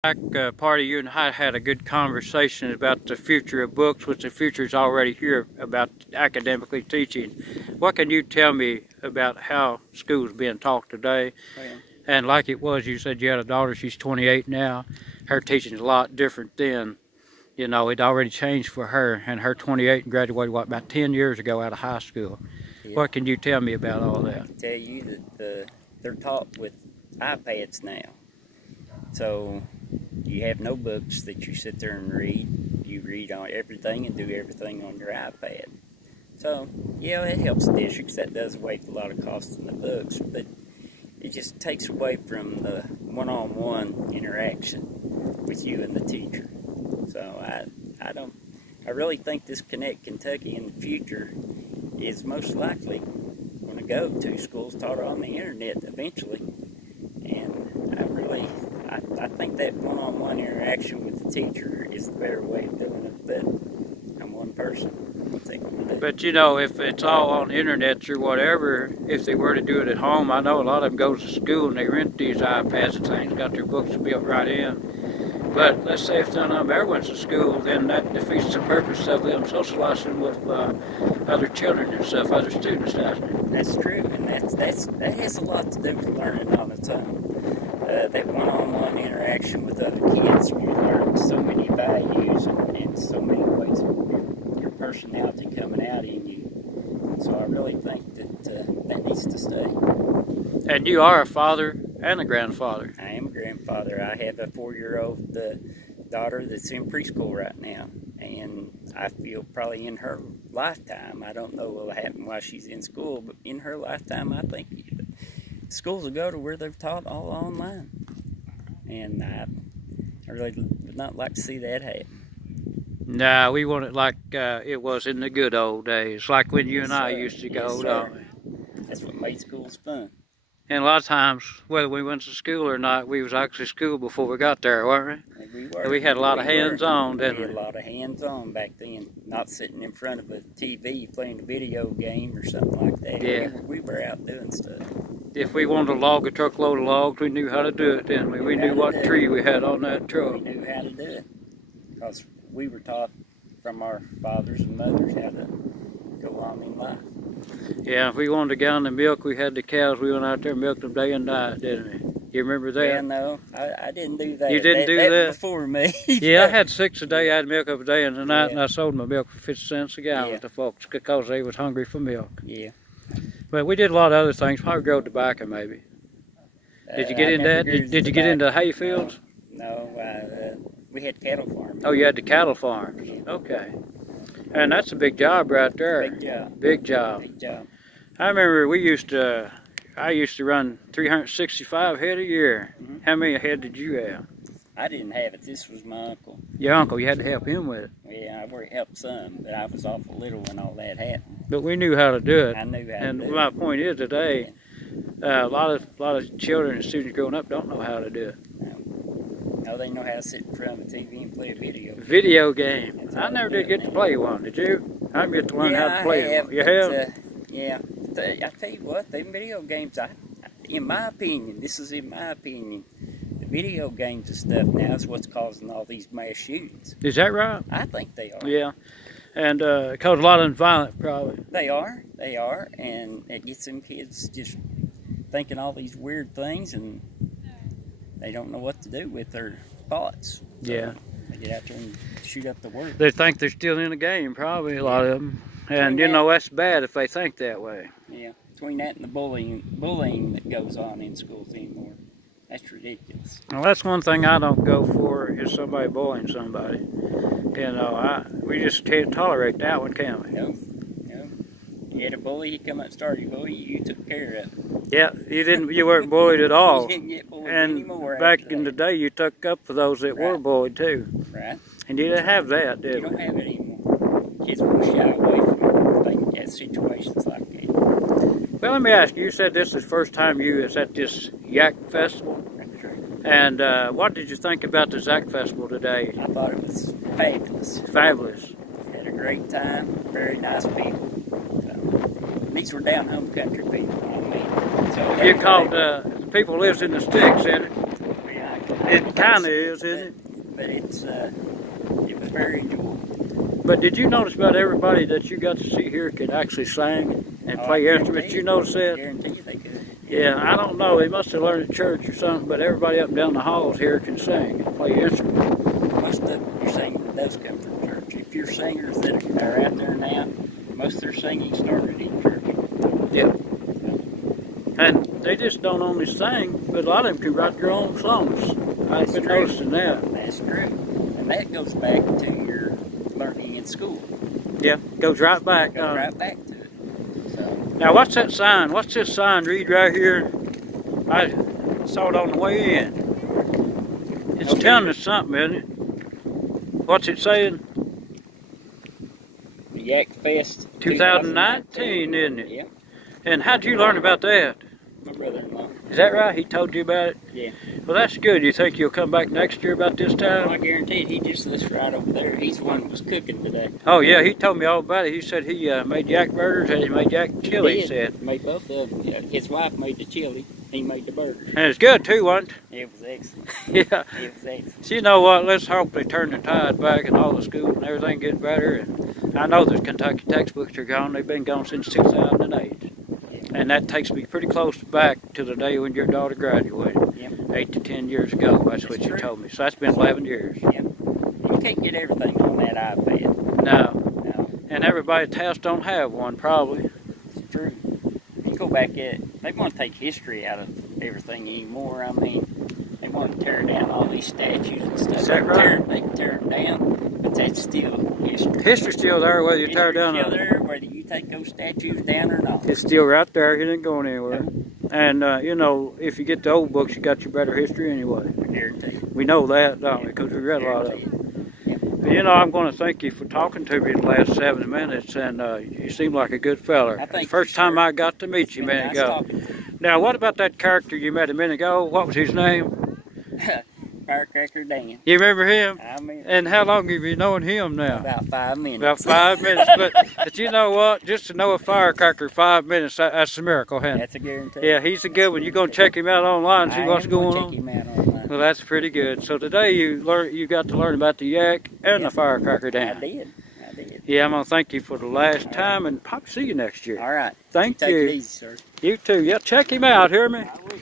Party, you and I had a good conversation about the future of books, which the future is already here about academically teaching. What can you tell me about how school's being taught today? Well, And like it was, you said you had a daughter, she's 28 now. Her teaching's a lot different then. You know, it already changed for her, and her 28 and graduated, what, about 10 years ago out of high school. yeah. What can you tell me about all that? I can tell you that they're taught with iPads now. So you have no books that you sit there and read. You read on everything and do everything on your iPad. So, yeah, it helps the districts. That does away with a lot of costs in the books, but it just takes away from the one-on-one interaction with you and the teacher. So I really think this Connect Kentucky in the future is most likely going to go to schools taught on the internet eventually. And I think that one-on-one interaction with the teacher is the better way of doing it, but I'm one person. But you know, if it's all on the internet or whatever, if they were to do it at home, I know a lot of them go to school and they rent these iPads and things, got their books built right in. But let's say if none of them ever went to school, then that defeats the purpose of them socializing with other children and stuff, other students, doesn't it? That's true, and that has a lot to do with learning on its own. That one-on-one interaction with other kids, you learn so many values and so many ways of your personality coming out in you. So I really think that needs to stay. And you are a father and a grandfather. I am a grandfather. I have a 4-year-old daughter that's in preschool right now, and I feel probably in her lifetime, I don't know what will happen while she's in school, but in her lifetime, I think schools will go to where they're taught all online, and I really would not like to see that happen. Nah, we want it like it was in the good old days, like when you and I used to go. That's what made schools fun. And a lot of times, whether we went to school or not, we was actually school before we got there, weren't we? We were. We had a lot of hands-on, didn't we? We had a lot of hands-on back then, not sitting in front of a TV playing a video game or something like that. Yeah. We were out doing stuff. If we wanted to log a truckload of logs, we knew how to do it, didn't we? We knew what tree we had on that truck. We knew how to do it because we were taught from our fathers and mothers how to go on in life. Yeah, if we wanted a gallon of milk, we had the cows. We went out there and milked them day and night, didn't we? You remember that? Yeah, no, I didn't do that. You didn't do that? Before me. Yeah, I had 6 a day. I had milk of a day and a night, and I sold my milk for 50 cents a gallon to folks because they was hungry for milk. Yeah. But we did a lot of other things. Probably grow tobacco, maybe. Did you get into that? Did you get into hay fields? No, we had cattle farms. Oh, you had the cattle farms. Okay. And that's a big job right there. Big job. Big job. Big job. I remember I used to run 365 head a year. Mm-hmm. How many head did you have? I didn't have it. This was my uncle. Your uncle, you had to help him with it. Yeah, I already helped some, but I was awful little when all that happened. But we knew how to do it. I knew how to do it. And my point is today, a lot of children and students growing up don't know how to do it. No, they know how to sit in front of a TV and play a video game. Video game. I never did get to play one, did you? I didn't get to learn how to play one. You have? Yeah. I tell you what, them video games, in my opinion, the video games and stuff now is what's causing all these mass shootings. Is that right? I think they are. Yeah. And cause a lot of them violent, probably. They are, and it gets them kids just thinking all these weird things, and they don't know what to do with their thoughts. So yeah. They get out there and shoot up the world. They think they're still in the game, probably, a lot of them. And, you know, that's bad if they think that way. Yeah, between that and the bullying that goes on in schools anymore. That's ridiculous. Well, that's one thing I don't go for, is somebody bullying somebody. You know, we just can't tolerate that one, can we? No. You had a bully, he come up and started bullying you, took care of it. Yeah, you weren't bullied at all. You didn't get bullied and anymore. Back in the day, you took up for those that were bullied too. Right. And you didn't have that, did you? You don't have it anymore. Kids will shy away from situations like that. Well, let me ask you, you said this is the first time you was at this Yak Festival. That's right. And what did you think about the Yak Festival today? I thought it was fabulous. Fabulous. Had a great time, very nice people. These were down home country people, I mean. So you called people lives in the sticks, isn't it? Yeah, It kind of is, isn't it? But it was very enjoyable. But did you notice about everybody that you got to see here could actually sing and play instruments? You notice that? I guarantee you they could. Yeah, I don't know. They must have learned at church or something, but everybody up and down the halls here can sing and play instruments. Most of your singing does come from church. If you're singers that are out there now, most of their singing started in church. Yeah. And they just don't only sing, but a lot of them can write their own songs. I've been noticing that. That's true. And that goes back to your learning in school. Yeah, goes right back. Goes right back to it. So. Now, what's that sign? What's this sign read right here? I saw it on the way in. It's telling us something, isn't it? What's it saying? The Yak Fest 2019, isn't it? Yeah. And how'd you learn about that? My brother-in-law. Is that right? He told you about it? Yeah. Well, that's good. You think you'll come back next year about this time? I guarantee it. He just lives right over there. He's the one who was cooking today. Oh, yeah. He told me all about it. He said he made yak burgers and he made yak chili, he said. He made both of them. Yeah, his wife made the chili. He made the burgers. And it's good, too, wasn't it? It was excellent. Yeah. It was excellent. So you know what? Let's hope they turn the tide back and all the schools and everything get better. And I know the Kentucky textbooks are gone. They've been gone since 2008. And that takes me pretty close back to the day when your daughter graduated. Yep. 8 to 10 years ago. That's what you told me. So that's been 11 years. Yep. You can't get everything on that iPad. No. And everybody's house don't have one, probably. It's true. You go back they want to take history out of everything anymore. I mean, they want to tear down all these statues and stuff. Is that right? They can tear them down, but that's still history. History's still there whether you tear down or not. There, whether you take those statues down or not. It's still right there. It ain't going anywhere. No. And, you know, if you get the old books, you got your better history anyway. I guarantee. We know that, don't we? Because we read a lot of it. But, you know, I'm going to thank you for talking to me the last 7 minutes, and you seem like a good feller. It's the first time I got to meet you a minute ago. Now, what about that character you met a minute ago? What was his name? Firecracker Dan. You remember him? I mean, and how long have you known him now? About 5 minutes. About 5 minutes. But you know what? Just to know a firecracker 5 minutes, that's a miracle, huh? That's a guarantee. Yeah, he's a good one. You're going to check him out online, see what's going on? Check him out online. Well, that's pretty good. So today you got to learn about the yak and the firecracker Dan. I did. Yeah, I'm going to thank you for the last time and probably see you next year. All right. Thank you. Take it easy, sir. You too. Yeah, check him out, hear me? I will.